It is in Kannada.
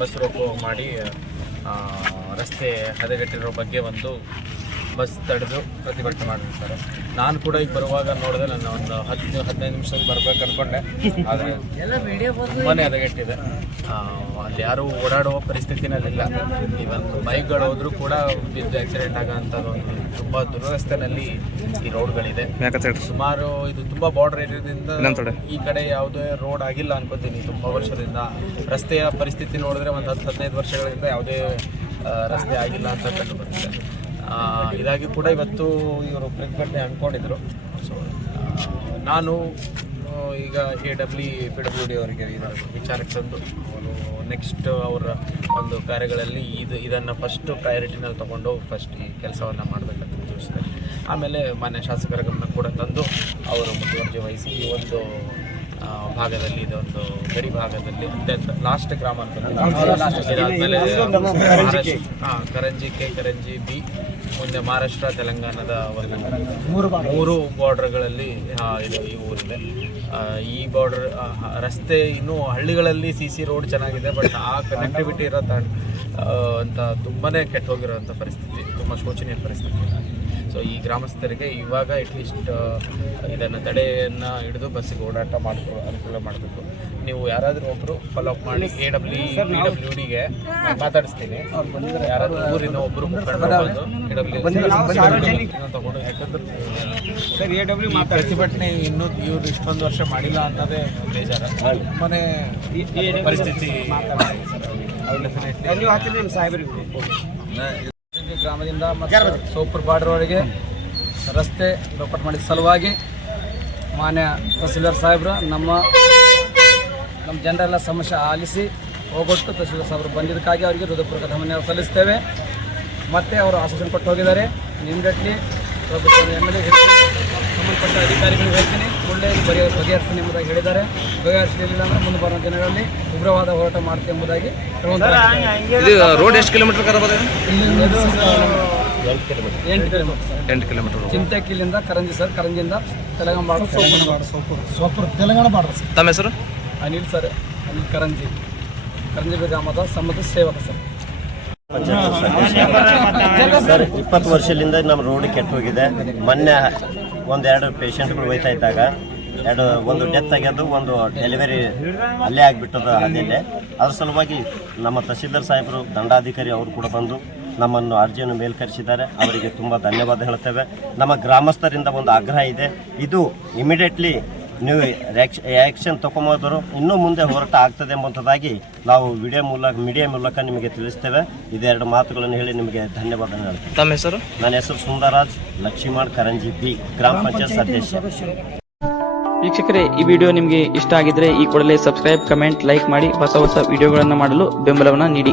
ಬಸ್ ರೋಕೋ ಮಾಡಿ ರಸ್ತೆ ಹದಗೆಟ್ಟಿರೋ ಬಗ್ಗೆ ಒಂದು ಬಸ್ ತಡೆದು ಪ್ರತಿಭಟನೆ ಮಾಡಿರ್ತಾರೆ. ನಾನು ಕೂಡ ಈಗ ಬರುವಾಗ ನೋಡಿದೆ, ನನ್ನ ಒಂದು 10-15 ನಿಮಿಷದಲ್ಲಿ ಬರ್ಬೇಕು ಅಂದ್ಕೊಂಡೆ, ಆದರೆ ತುಂಬಾ ಹದಗೆಟ್ಟಿದೆ. ಅಲ್ಲಿ ಯಾರೂ ಓಡಾಡುವ ಪರಿಸ್ಥಿತಿನಲ್ಲಿಲ್ಲ. ಇವನ್ ಬೈಕ್ಗಳು ಹೋದ್ರೂ ಕೂಡ ಬಿದ್ದು ಆಕ್ಸಿಡೆಂಟ್ ಆಗೋಂಥದ್ದು ಒಂದು ತುಂಬ ದುರವಸ್ಥೆನಲ್ಲಿ ಈ ರೋಡ್ಗಳಿದೆ. ಸುಮಾರು ಇದು ತುಂಬ ಬಾರ್ಡರ್ ಏರಿಯಾದಿಂದ ಈ ಕಡೆ ಯಾವುದೇ ರೋಡ್ ಆಗಿಲ್ಲ ಅನ್ಕೋತೀನಿ ತುಂಬ ವರ್ಷದಿಂದ. ರಸ್ತೆಯ ಪರಿಸ್ಥಿತಿ ನೋಡಿದ್ರೆ ಒಂದು 10-15 ವರ್ಷಗಳಿಂದ ಯಾವುದೇ ರಸ್ತೆ ಆಗಿಲ್ಲ ಅಂತ ಕಂಡು ಬಂದಿದೆ. ಇದಾಗಿ ಕೂಡ ಇವತ್ತು ಇವರು ಪ್ರತಿಭಟನೆ ಅಂದ್ಕೊಂಡಿದ್ರು. ಸೊ ನಾನು ಈಗ PWD ಅವರಿಗೆ ಇದರ ವಿಚಾರಕ್ಕೆ ತಂದು ಅವರು ನೆಕ್ಸ್ಟ್ ಅವರ ಒಂದು ಕಾರ್ಯಗಳಲ್ಲಿ ಇದನ್ನು ಫಸ್ಟ್ ಪ್ರಯಾರಿಟಿನಲ್ಲಿ ತೊಗೊಂಡು ಫಸ್ಟ್ ಈ ಕೆಲಸವನ್ನು ಮಾಡಬೇಕಂತ ತಿಳಿಸಿದೆ. ಆಮೇಲೆ ಮಾನ್ಯ ಶಾಸಕರ ಗಮನ ಕೂಡ ತಂದು ಅವರು ಮುತುವರ್ಜಿ ವಹಿಸಿ ಈ ಒಂದು ಭಾಗದಲ್ಲಿ, ಇದೊಂದು ಗಡಿ ಭಾಗದಲ್ಲಿ ಅತ್ಯಂತ ಲಾಸ್ಟ್ ಗ್ರಾಮ ಅಂತ ಇದಾದಮೇಲೆ ಕರಂಜಿ B, ಮುಂದೆ ಮಹಾರಾಷ್ಟ್ರ ತೆಲಂಗಾಣದ ಒಂದು 3 ಬಾರ್ಡರ್ಗಳಲ್ಲಿ ಈ ಊರಿದೆ. ಈ ಬಾರ್ಡರ್ ರಸ್ತೆ ಇನ್ನೂ ಹಳ್ಳಿಗಳಲ್ಲಿ CC ರೋಡ್ ಚೆನ್ನಾಗಿದೆ, ಬಟ್ ಆ ಕನೆಕ್ಟಿವಿಟಿ ಇರೋ ಅಂತ ತುಂಬಾ ಕೆಟ್ಟು ಹೋಗಿರೋಂಥ ಪರಿಸ್ಥಿತಿ, ತುಂಬ ಶೋಚನೀಯ ಪರಿಸ್ಥಿತಿ. ಸೊ ಈ ಗ್ರಾಮಸ್ಥರಿಗೆ ಇವಾಗ ಅಟ್ಲೀಸ್ಟ್ ಇದನ್ನು ತಡೆಯನ್ನು ಹಿಡಿದು ಬಸ್ಸಿಗೆ ಓಡಾಟ ಅನುಕೂಲ ಮಾಡಬೇಕು. ನೀವು ಯಾರಾದರೂ ಒಬ್ಬರು ಫಾಲೋ ಅಪ್ ಮಾಡಿ PWDಗೆ ಮಾತಾಡಿಸ್ತೀನಿ. ಯಾರಾದರೂ ಊರಿನ ಒಬ್ಬರು ತಗೊಂಡು, ಯಾಕಂದ್ರೆ ಈ ಪ್ರತಿಭಟನೆ ಇನ್ನೂ ಇವರು ಇಷ್ಟೊಂದು ವರ್ಷ ಮಾಡಿಲ್ಲ ಅನ್ನೋದೇ ಬೇಜಾರ. ತುಂಬಾ ಪರಿಸ್ಥಿತಿ ಗ್ರಾಮದಿಂದ ಮತ್ತು ಸೋಪುರ್ ಬಾರ್ಡರ್ವರೆಗೆ ರಸ್ತೆ ಲೋಕಾಟ್ ಮಾಡಿದ ಸಲುವಾಗಿ ಮಾನ್ಯ ತಹಸೀಲ್ದಾರ್ ಸಾಹೇಬ್ರು ನಮ್ಮ ಜನರೆಲ್ಲ ಸಮಸ್ಯೆ ಆಲಿಸಿ ಹೋಗೊಟ್ಟು ತಹಸೀಲ್ದಾರ್ ಸಾಹೇಬರು ಬಂದಿದ್ದಕ್ಕಾಗಿ ಅವರಿಗೆ ಹೃದಯಪೂರ್ವಕ ಧನ್ಯವಾದ ಸಲ್ಲಿಸ್ತೇವೆ. ಮತ್ತು ಅವರು ಆಶ್ವಾಸನೆ ಕೊಟ್ಟು ಹೋಗಿದ್ದಾರೆ, ಇಮಿಡಿಯೇಟ್ಲಿ ಸಂಬಂಧಪಟ್ಟ ಅಧಿಕಾರಿಗಳಿಗೆ ಹೇಳ್ತೀನಿ, ಒಳ್ಳೆ ಬಗೆಹರಿಸ್ತೀನಿ ಎಂಬುದಾಗಿ ಹೇಳಿದ್ದಾರೆ. ಬಗೆಹರಿಸಲಿಲ್ಲ ಅಂದರೆ ಮುಂದೆ ಬರುವ ದಿನಗಳಲ್ಲಿ ಉಗ್ರವಾದ ಹೋರಾಟ ಮಾಡ್ತೀವಿ ಎಂಬುದಾಗಿ ರೋಡ್ ಎಷ್ಟು ಕಿಲೋಮೀಟರ್ 8 ಕಿಲೋಮೀಟರ್ ಚಿಂತೆಕಿಲ್ಲಿಂದ ಕರಂಜಿ ಸರ್, ಕರಂಜಿಯಿಂದ ತೆಲಂಗಾಣ ಬಾರ್ಡರ್. ತಮ್ಮ ಹೆಸರು? ಅನಿಲ್ ಸರ್, ಅನಿಲ್ ಕರಂಜಿ ಗ್ರಾಮದ ಸಮ್ಮತ ಸೇವಕ ಸರ್. ಸರ್ 20 ವರ್ಷದಿಂದ ನಮ್ಮ ರೋಡ್ ಕೆಟ್ಟು ಹೋಗಿದೆ. ಮೊನ್ನೆ 1-2 ಪೇಷಂಟ್ಗಳು ಹೋಯ್ತಾ ಇದ್ದಾಗ ಒಂದು ಡೆತ್ ಆಗ್ಯದು, ಒಂದು ಡೆಲಿವರಿ ಅಲ್ಲೇ ಆಗಿಬಿಟ್ಟದ. ಅದ್ರ ಸಲುವಾಗಿ ನಮ್ಮ ತಹಸೀಲ್ದಾರ್ ಸಾಹೇಬರು, ದಂಡಾಧಿಕಾರಿ ಅವರು ಕೂಡ ಬಂದು ನಮ್ಮನ್ನು ಅರ್ಜಿಯನ್ನು ಮೇಲ್ಕರಿಸಿದ್ದಾರೆ. ಅವರಿಗೆ ತುಂಬ ಧನ್ಯವಾದ ಹೇಳ್ತೇವೆ. ನಮ್ಮ ಗ್ರಾಮಸ್ಥರಿಂದ ಒಂದು ಆಗ್ರಹ ಇದೆ, ಇದು ಇಮಿಡಿಯೇಟ್ಲಿ ನೀವು ಆ್ಯಕ್ಷನ್ ತಗೊಂಬೋದರು, ಇನ್ನೂ ಮುಂದೆ ಹೋರಾಟ ಆಗ್ತದೆ ಎಂಬುದಾಗಿ ನಾವು ಮೀಡಿಯಾ ಮೂಲಕ ನಿಮಗೆ ತಿಳಿಸ್ತೇವೆ. ಇದೆರಡು ಮಾತುಗಳನ್ನು ಹೇಳಿ ನಿಮಗೆ ಧನ್ಯವಾದ ಹೇಳ್ತೇವೆ. ತಮ್ಮ ಹೆಸರು? ನನ್ನ ಹೆಸರು ಸುಂದರರಾಜ್ ಲಕ್ಷ್ಮಣ್, ಕರಂಜಿ B, ಗ್ರಾಮ ಪಂಚಾಯತ್ ಸದಸ್ಯ. ವೀಕ್ಷಕರೇ, ಈ ವಿಡಿಯೋ ನಿಮಗೆ ಇಷ್ಟ ಆಗಿದ್ರೆ ಈ ಕೂಡಲೇ ಸಬ್ಸ್ಕ್ರೈಬ್, ಕಮೆಂಟ್, ಲೈಕ್ ಮಾಡಿ ಹೊಸ ವಿಡಿಯೋಗಳನ್ನು ಮಾಡಲು ಬೆಂಬಲವನ್ನು ನೀಡಿ.